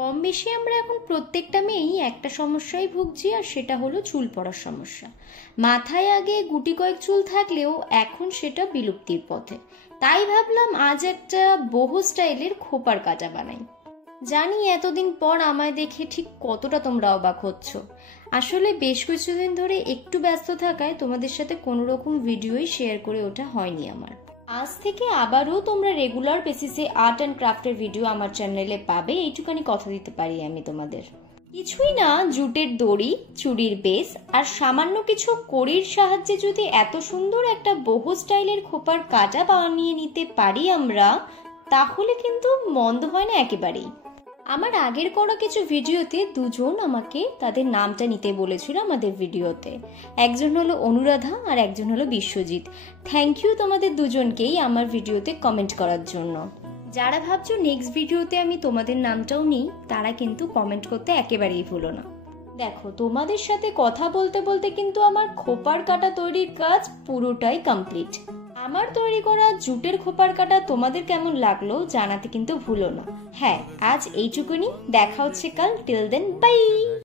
কম বেশি আমরা এখন প্রত্যেকটা মেয়েই একটা সমস্যায় ভুগছি, আর সেটা হলো চুল পড়ার সমস্যা। মাথায় আগে গুটি কয়েক চুল থাকলেও এখন সেটা বিলুপ্তির পথে। তাই ভাবলাম আজ একটা বহু স্টাইলের খোপার কাটা বানাই। জানি এতদিন পর আমায় দেখে ঠিক কতটা তোমরা অবাক হচ্ছ। আসলে বেশ কিছুদিন ধরে একটু ব্যস্ত থাকায় তোমাদের সাথে কোনো রকম ভিডিওই শেয়ার করে ওঠা হয়নি আমার। আজ থেকে আবারও তোমরা রেগুলার বেসিসে আর্ট অ্যান্ড ক্রাফটের ভিডিও আমার চ্যানেলে পাবে, এইটুখানি কথা দিতে পারি আমি তোমাদের। কিছুই না, জুটের দড়ি, চুড়ির বেস আর সামান্য কিছু কড়ির সাহায্যে যদি এত সুন্দর একটা বহু স্টাইলের খোপার কাটা বানিয়ে নিতে পারি আমরা, তাহলে কিন্তু মন্দ হয় না একেবারেই। আমার আগের করা কিছু ভিডিওতে দুজন আমাকে তাদের নামটা নিতে বলেছিল আমাদের ভিডিওতে। একজন হলো অনুরাধা আর একজন হলো বিশ্বজিৎ। থ্যাংক ইউ তোমাদের দুজনকেই আমার ভিডিওতে কমেন্ট করার জন্য। যারা ভাবছো নেক্সট ভিডিওতে আমি তোমাদের নামটাও নিই, তারা কিন্তু কমেন্ট করতে একেবারেই ভুলো না। দেখো, তোমাদের সাথে কথা বলতে বলতে কিন্তু আমার খোপার কাটা তৈরির কাজ পুরোটাই কমপ্লিট। আমার তৈরি করা জুটের খোপার কাটা তোমাদের কেমন লাগলো জানাতে কিন্তু ভুলো না। হ্যাঁ, আজ এইটুকুনি, দেখা হচ্ছে কাল। Till then, by.